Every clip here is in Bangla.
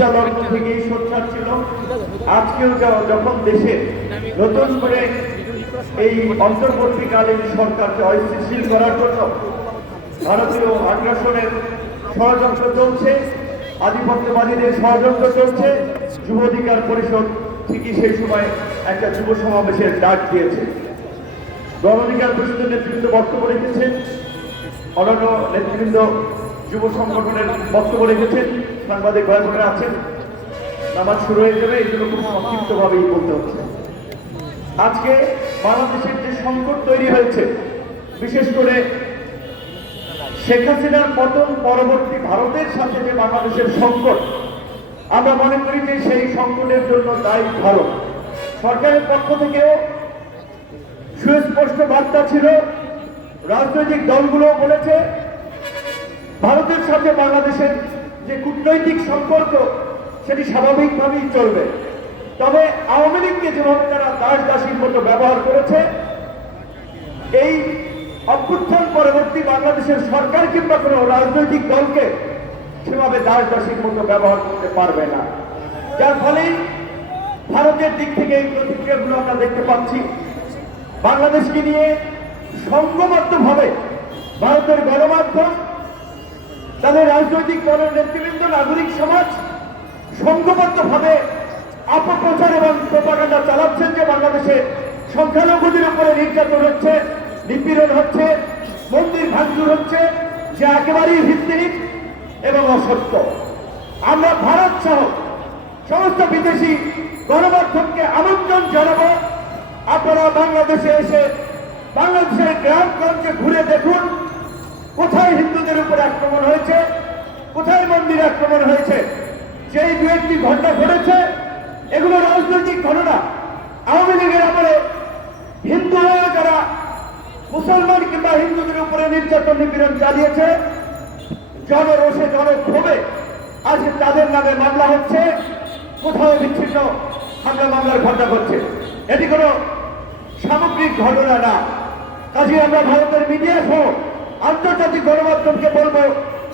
চিকিৎসা লগ্ন থেকেই সোচ্চার ছিল। আজকেও যখন দেশে নতুন করে এই অন্তর্বর্তীকালীন সরকারকে অস্থিতিশীল করার জন্য ভারতীয় আগ্রাসনের ষড়যন্ত্র চলছে, আধিপত্যবাদীদের ষড়যন্ত্র চলছে, যুব অধিকার পরিষদ ঠিকই সেই সময় একটা যুব সমাবেশের ডাক দিয়েছে। গণ অধিকার পরিষদের নেতৃত্ব বক্তব্য রেখেছেন। অন্যান্য নেতৃবৃন্দ যুব সংগঠনের বক্তব্য রেখেছেন, সাংবাদিক বোনেরা আছেন। নামাজ শুরু হয়ে যাবে এই জন্য খুব সংক্ষিপ্তভাবেই বলতে হচ্ছে আজকে বাংলাদেশের যে সংকট তৈরি হয়েছে, বিশেষ করে শেখ হাসিনার পতন পরবর্তী ভারতের সাথে যে বাংলাদেশের সংকট, আমরা মনে করি যে সেই সংকটের জন্য দায়ী ভারত। সরকারের পক্ষ থেকেও সুস্পষ্ট বার্তা ছিল, রাজনৈতিক দলগুলো বলেছে ভারতের সাথে বাংলাদেশের যে কূটনৈতিক সম্পর্ক, সেটি স্বাভাবিকভাবেই চলবে। তবে আওয়ামী লীগকে যেভাবে তারা দাস দাসীর মতো ব্যবহার করেছে, এই অভ্যুত্থান পরবর্তী বাংলাদেশের সরকার কিংবা কোনো রাজনৈতিক দলকে সেভাবে দাস দাসীর মতো ব্যবহার করতে পারবে না। যার ফলেই ভারতের দিক থেকে এই প্রতিক্রিয়াগুলো আমরা দেখতে পাচ্ছি। বাংলাদেশকে নিয়ে সংঘবদ্ধভাবে ভারতের গণমাধ্যম তাদের রাজনৈতিক দলের নেতৃবৃন্দ, নাগরিক সমাজ সংঘবদ্ধভাবে অপপ্রচার এবং প্রপাগান্ডা চালাচ্ছেন যে বাংলাদেশে সংখ্যালঘুদের উপরে নির্যাতন হচ্ছে, নিপীড়ন হচ্ছে, মন্দির ভাঙচুর হচ্ছে, যে একেবারেই ভিত্তিহীন এবং অসত্য। আমরা ভারত সহ সমস্ত বিদেশি গণমাধ্যমকে আমন্ত্রণ জানাব, আপনারা বাংলাদেশে এসে বাংলাদেশের গ্রামগঞ্জে ঘুরে দেখুন, কোথায় হিন্দুদের উপর আক্রমণ হয়েছে, কোথায় মন্দির আক্রমণ হয়েছে, যেই দু একটি ঘটনা ঘটেছে, এগুলো রাজনৈতিক ঘটনা। আওয়ামী লীগের আমলে হিন্দু হয়ে যারা মুসলমান কিংবা হিন্দুদের উপরে নির্যাতন নিপীড়ন চালিয়েছে জনরোষে জনক্ষোভে আজ তাদের নামে মামলা হচ্ছে, কোথাও বিচ্ছিন্ন হামলা মামলার ঘটনা ঘটছে। এটি কোনো সামগ্রিক ঘটনা না। কাজে আমরা ভারতের মিডিয়া সহ আন্তর্জাতিক গণমাধ্যমকে বলব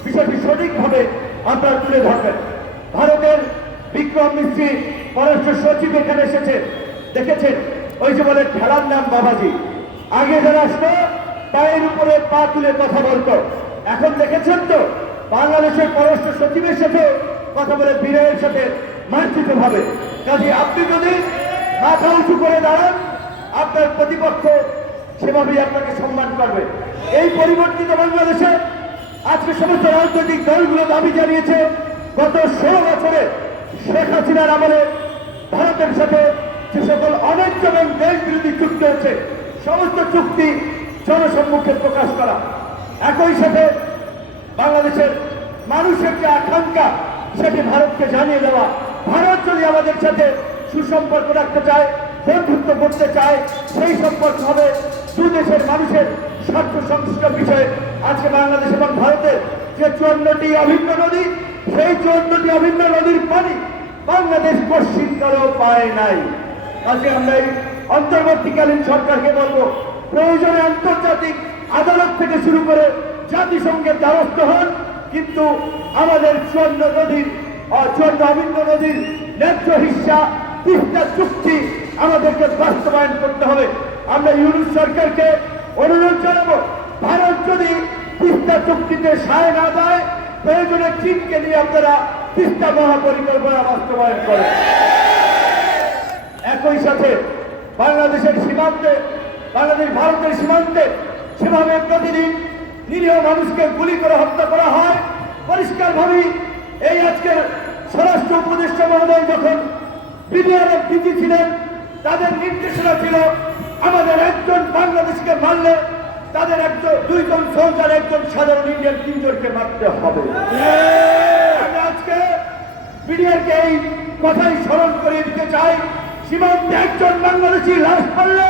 বিষয়টি সঠিকভাবে আপনারা তুলে ধরবেন। ভারতের বিক্রম মিস্ত্রি, পররাষ্ট্র সচিব এখানে এসেছে। দেখেছেন? ওই যে বলে খেলার নাম বাবাজি। আগে যারা আসতো, পায়ের উপরে পা তুলে কথা বলতো। এখন দেখেছেন তো? বাংলাদেশের পররাষ্ট্র সচিবের সাথে কথা বলে বিনয়ের সাথে মানচিত ভাবে কাজে আপনি যদি মাথা উঁচু করে দাঁড়ান, আপনার প্রতিপক্ষ সেভাবেই আপনাকে সম্মান করবে। এই পরিবর্তিত বাংলাদেশে আজকে সমস্ত রাজনৈতিক দলগুলো দাবি জানিয়েছে, গত ষোলো বছরে শেখ হাসিনার আমলে ভারতের সাথে যে সকল অনেক এবং দেশ বিরোধী চুক্তি হচ্ছে, সমস্ত চুক্তি জনসম্মুখে প্রকাশ করা। একই সাথে বাংলাদেশের মানুষের যে আকাঙ্ক্ষা, সেটি ভারতকে জানিয়ে দেওয়া। ভারত যদি আমাদের সাথে সুসম্পর্ক রাখতে চায়, বন্ধুত্ব করতে চায়, সেই সম্পর্ক হবে দেশের মানুষের স্বার্থ সংশ্লিষ্ট বিষয়ে আজকে বাংলাদেশ এবং ভারতের যে চুয়ান্নটি অভিন্ন নদী, সেই চুয়ান্নটি অভিন্ন নদীর পানি বাংলাদেশ পশ্চিমকালেও পায় নাই। আজকে আমরা এই অন্তর্বর্তীকালীন সরকারকে বলব, প্রয়োজনে আন্তর্জাতিক আদালত থেকে শুরু করে জাতিসংঘের দ্বারস্থ হন, কিন্তু আমাদের চুয়ান্ন নদীর চুয়ান্ন অভিন্ন নদীর ন্যায্য হিসা তিস্তা চুক্তি আমাদেরকে বাস্তবায়ন করতে হবে। আমরা ইউনুস সরকারকে অনুরোধ জানাব, ভারত যদি তিস্তা চুক্তিতে সায় না দেয়, প্রয়োজনে চীনকে নিয়ে আপনারা তিস্তা মহাপরিকল্পনা বাস্তবায়ন করেন। একই সাথে বাংলাদেশের সীমান্তে, বাংলাদেশ ভারতের সীমান্তে সেভাবে প্রতিদিন নিরীহ মানুষকে গুলি করে হত্যা করা হয়। পরিষ্কারভাবেই এই আজকের স্বরাষ্ট্র উপদেষ্টা মহোদয় যখন বিডিআরএফ ডিজি ছিলেন, তাদের নির্দেশনা ছিল আমাদের একজন বাংলাদেশকে মারলে তাদের একজন, দুইজন সোলজার একজন সাধারণ ইন্ডিয়ান তিনজনকে মারতে হবে। আজকে বিডিআরকে এই কথাই স্মরণ করে দিতে চাই। সীমান্তে একজন বাংলাদেশি লাশ মারলে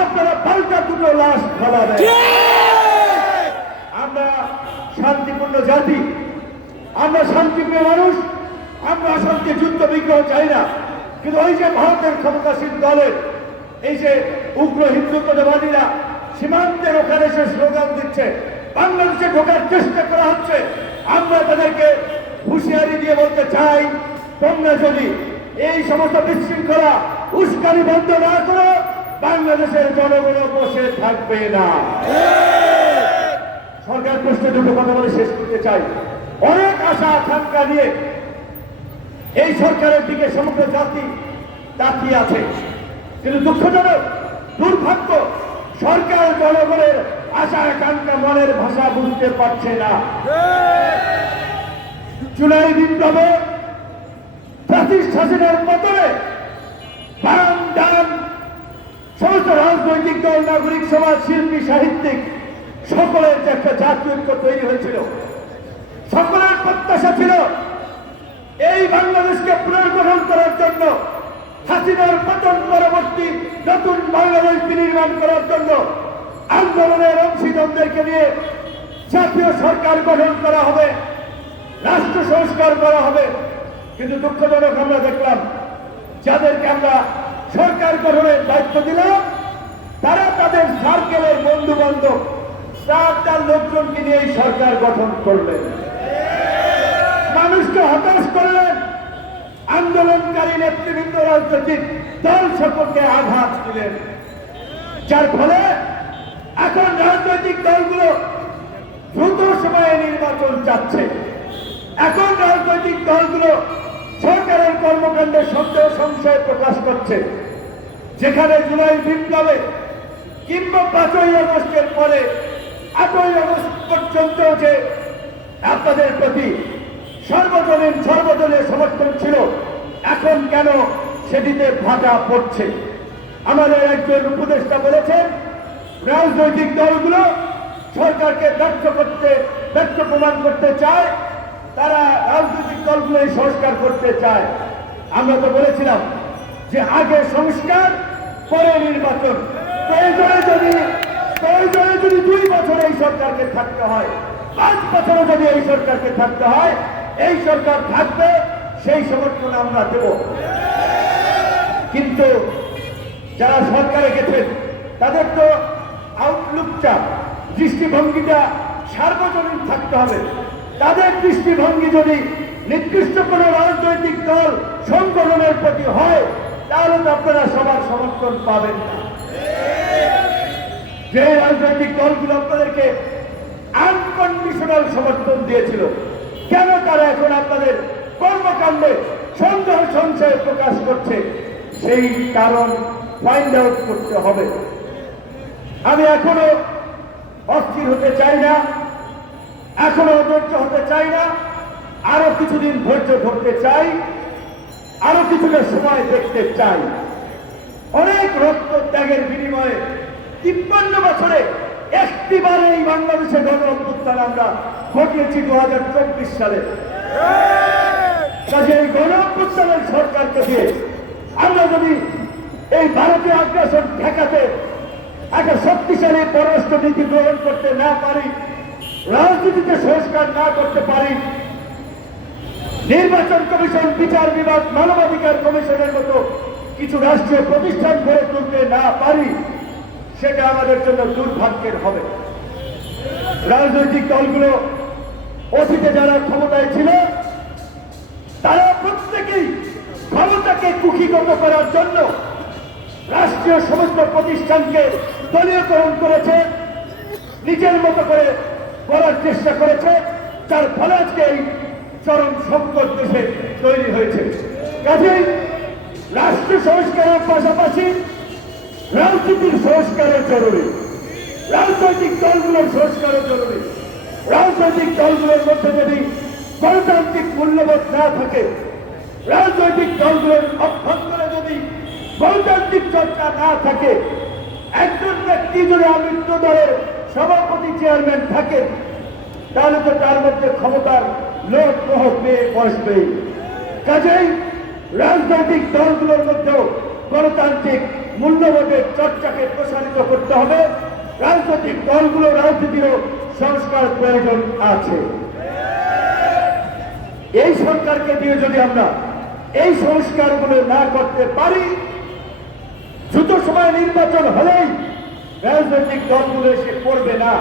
আপনারা পাল্টা দুটো লাশ ফলাবেন। আমরা শান্তিপূর্ণ জাতি, আমরা শান্তিপ্রিয় মানুষ, আমরা অশান্তি, যুদ্ধ, বিগ্রহ চাই না। কিন্তু ওই যে ভারতের ক্ষমতাসীন দলের, এই যে উগ্র হিন্দুত্ববাদীরা সীমান্তের ওখানে এসে স্লোগান দিচ্ছে। বাংলাদেশে ঢোকার চেষ্টা করা হচ্ছে। আমরা তাদেরকে হুঁশিয়ারি দিয়ে বলতে চাই, তোমরা যদি এই সমস্ত বিশৃঙ্খলা, উস্কানি বন্ধ না করো, বাংলাদেশের জনগণ বসে থাকবে না। সরকার প্রশ্নে দুটো কথা বলে শেষ করতে চাই। অনেক আশা আকাঙ্ক্ষা নিয়ে এই সরকারের দিকে সমগ্র জাতি তাকিয়ে আছে। কিন্তু দুঃখজনক দুর্ভাগ্য, সরকার জনগণের আশা আকাঙ্ক্ষা মনের ভাষা বুঝতে পারছে না। জুলাই বিপ্লবে প্রতিষ্ঠানের পতনে বাম ডান সমস্ত রাজনৈতিক দল, নাগরিক সমাজ, শিল্পী, সাহিত্যিক সকলের যে একটা জাতীয় তৈরি হয়েছিল, সকলের প্রত্যাশা ছিল এই বাংলাদেশকে পুনর্গঠন করার জন্য হাসিনার পতন পরবর্তী নতুন বাংলাদেশ বিনির্মাণ করার জন্য আন্দোলনের অংশীদারদেরকে নিয়ে জাতীয় সরকার গঠন করা হবে, রাষ্ট্র সংস্কার করা হবে। কিন্তু দুঃখজনক আমরা দেখলাম, যাদেরকে আমরা সরকার গঠনের দায়িত্ব দিলাম, তারা তাদের সার্কেলের বন্ধু বান্ধব চার চার লোকজনকে নিয়ে সরকার গঠন করলেন। মানুষকে হতাশ করলেন আন্দোলনকারী নেতৃবৃন্দ রাজনৈতিক দল সকলকে আঘাত দিলেন। যার ফলে এখন রাজনৈতিক দলগুলো দ্রুত সময়ে নির্বাচন চাচ্ছে। এখন রাজনৈতিক দলগুলো সরকারের কর্মকাণ্ডে সন্দেহ সংশয় প্রকাশ করছে। যেখানে জুলাই বিপ্লবে কিংবা পাঁচই আগস্টের পরে আটই আগস্ট পর্যন্ত যে আপনাদের প্রতি সর্বজনীন সর্বজনের সমর্থন ছিল। এখন কেন সেটিতে ভাটা পড়ছে? আমাদের একজন উপদেষ্টা বলেছেন, রাজনৈতিক দলগুলো সরকারকে ব্যর্থ করতে, ব্যর্থ প্রমাণ করতে চায়, তারা রাজনৈতিক দলগুলো সংস্কার করতে চায়। আমরা তো বলেছিলাম যে আগে সংস্কার, পরে নির্বাচন। প্রয়োজনে যদি প্রয়োজনে যদি দুই বছর এই সরকারকে থাকতে হয়, পাঁচ বছরে যদি এই সরকারকে থাকতে হয় এই সরকার থাকবে, সেই সমর্থন আমরা দেব। কিন্তু যারা সরকারে গেছেন তাদের তো আউটলুকটা দৃষ্টিভঙ্গিটা সার্বজনীন থাকতে হবে। তাদের দৃষ্টিভঙ্গি যদি নির্দিষ্ট কোনো রাজনৈতিক দল সংগঠনের প্রতি হয়, তাহলে তো আপনারা সবার সমর্থন পাবেন না। যে রাজনৈতিক দলগুলো আপনাদেরকে আনকন্ডিশনাল সমর্থন দিয়েছিল কেন তারা এখন আপনাদের কর্মকাণ্ডে সন্দেহ সংশয় প্রকাশ করছে? সেই কারণ ফাইন্ড আউট করতে হবে। আমি এখনও অস্থির হতে চাই না, এখনও ধৈর্য হতে চাই না, আরও কিছুদিন ধৈর্য ধরতে চাই, আরও কিছুটা সময় দেখতে চাই। অনেক রক্ত ত্যাগের বিনিময়ে তিপ্পান্ন বছরে একটিবার এই বাংলাদেশে গণ অভ্যুত্থান আমরা ঘটিয়েছি দু হাজার চব্বিশ সালে। কাজে এই গণ অভ্যুত্থানের সরকারকে দিয়ে আমরা যদি এই ভারতীয় আগ্রাসন ঠেকাতে একটা শক্তিশালী পররাষ্ট্র নীতি গ্রহণ করতে না পারি, রাজনীতিতে সংস্কার না করতে পারি, নির্বাচন কমিশন, বিচার বিভাগ, মানবাধিকার কমিশনের মতো কিছু রাষ্ট্রীয় প্রতিষ্ঠান গড়ে তুলতে না পারি সেটা আমাদের জন্য দুর্ভাগ্যের হবে। রাজনৈতিক দলগুলো অতীতে যারা ক্ষমতায় ছিল, তারা প্রত্যেকেই ক্ষমতাকে কুক্ষিগত করার জন্য রাষ্ট্রীয় সমস্ত প্রতিষ্ঠানকে দলীয়করণ করেছে, নিজের মতো করে করার চেষ্টা করেছে, যার ফলে আজকে এই চরম সংকট দেশে তৈরি হয়েছে। কাজেই রাষ্ট্র সংস্কারের পাশাপাশি রাজনীতির সংস্কারের জরুরি। রাজনৈতিক দলগুলোর সংস্কারও জরুরি। রাজনৈতিক দলগুলোর মধ্যে যদি গণতান্ত্রিক মূল্যবোধ না থাকে, রাজনৈতিক দলগুলোর অভ্যন্তরে যদি গণতান্ত্রিক চর্চা না থাকে, একজন ব্যক্তি যদি আমৃত্য দলের সভাপতি চেয়ারম্যান থাকেন তাহলে তো তার মধ্যে ক্ষমতার লোক মোহ পেয়ে বসবেই। কাজেই রাজনৈতিক দলগুলোর মধ্যেও গণতান্ত্রিক মূল্যবোধের চর্চাকে প্রসারিত করতে হবে। রাজনৈতিক দলগুলো রাজনীতিরও সংস্কার প্রয়োজন আছে। এই সরকারকে দিয়ে যদি আমরা এই সংস্কারগুলো না করতে পারি, দ্রুত সময় নির্বাচন হলেই রাজনৈতিক দলগুলো এসে করবে না।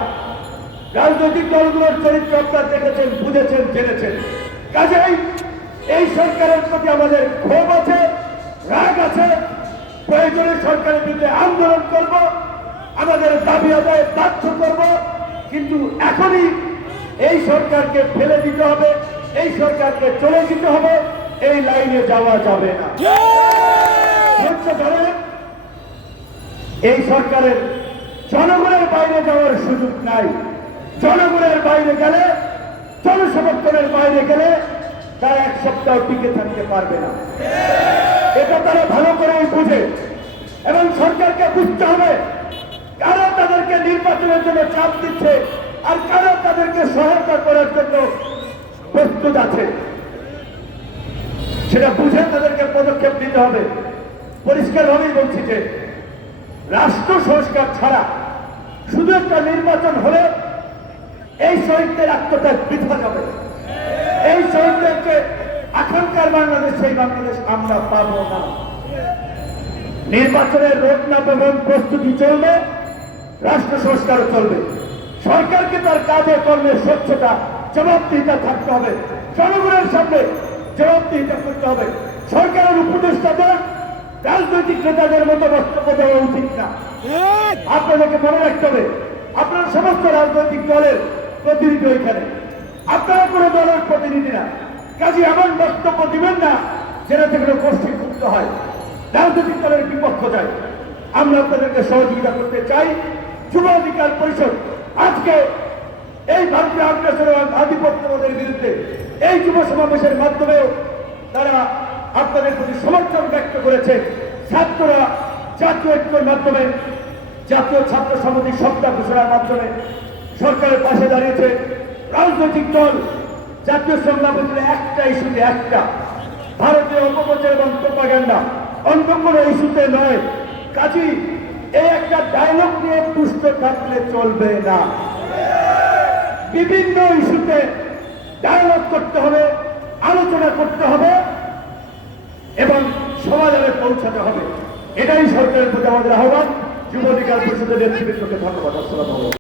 রাজনৈতিক দলগুলোর চরিত্র আপনারা দেখেছেন, বুঝেছেন, জেনেছেন। কাজেই এই সরকারের প্রতি আমাদের ক্ষোভ আছে, রাগ আছে প্রয়োজনে সরকারের বিরুদ্ধে আন্দোলন করব, আমাদের দাবি আদায় বাধ্য করব, কিন্তু এখনই এই সরকারকে ফেলে দিতে হবে, এই সরকারকে চলে দিতে হবে, এই লাইনে যাওয়া যাবে না। এই সরকারের জনগণের বাইরে যাওয়ার সুযোগ নাই। জনগণের বাইরে গেলে, জনসমর্থনের বাইরে গেলে তারা এক সপ্তাহ টিকে থাকতে পারবে না। এটা তারা ভালো করেই বুঝে। এবং সরকারকে বুঝতে হবে কারা তাদেরকে নির্বাচনের জন্য চাপ দিচ্ছে আর কারা তাদেরকে সহায়তা করার জন্য প্রস্তুত আছে। সেটা বুঝে তাদেরকে পদক্ষেপ নিতে হবে। পরিষ্কারভাবেই বলছি যে, রাষ্ট্র সংস্কার ছাড়া শুধু একটা নির্বাচন হলে এই শহীদদের আত্মত্যাগ বৃথা যাবে। এই শহীদদেরকে এখনকার বাংলাদেশ, সেই বাংলাদেশ আমরা পাবো না। নির্বাচনের রোডম্যাপ এবং প্রস্তুতি চলবে, রাষ্ট্র সংস্কারও চলবে। সরকারকে তার কাজে, কর্মে স্বচ্ছতা, জবাবদিহিতা থাকতে হবে। জনগণের সামনে জবাবদিহিতা করতে হবে। সরকারের উপদেষ্টাদের রাজনৈতিক নেতাদের মতো বক্তব্য দেওয়া উচিত না। আপনাদেরকে মনে রাখতে হবে, আপনার সমস্ত রাজনৈতিক দলের প্রতিনিধি ওইখানে আপনারা কোনো দলের প্রতিনিধি না। কাজে এমন বক্তব্য দিবেন না যেটা থেকে গোষ্ঠী মুক্ত হয়। রাজনৈতিক দলের বিপক্ষ যায়। আমরা আপনাদেরকে সহযোগিতা করতে চাই। যুব অধিকার পরিষদ, আজকে এই ভারতীয় আগ্রাসন আধিপত্যবাদের বিরুদ্ধে, এই যুব সমাবেশের মাধ্যমেও তারা আপনাদের প্রতি সমর্থন ব্যক্ত করেছে। ছাত্ররা জাতীয় ঐক্যের মাধ্যমে, জাতীয় ছাত্র সমিতির সত্তা ঘোষণার মাধ্যমে সরকারের পাশে দাঁড়িয়েছে। রাজনৈতিক দল জাতীয় সংগ্রাম একটা ইস্যুতে একটা। ভারতীয় অপপ্রচার এবং প্রোপাগান্ডা। অন্য কোনো ইস্যুতে নয়। কাজী এই একটা ডায়লগ নিয়ে তুষ্ট থাকলে চলবে না। বিভিন্ন ইস্যুতে ডায়লগ করতে হবে, আলোচনা করতে হবে এবং সমাধানে পৌঁছাতে হবে। এটাই সরকারের প্রতি আমাদের আহ্বান। যুব অধিকার পরিষদের নেতৃবৃন্দকে ধন্যবাদ।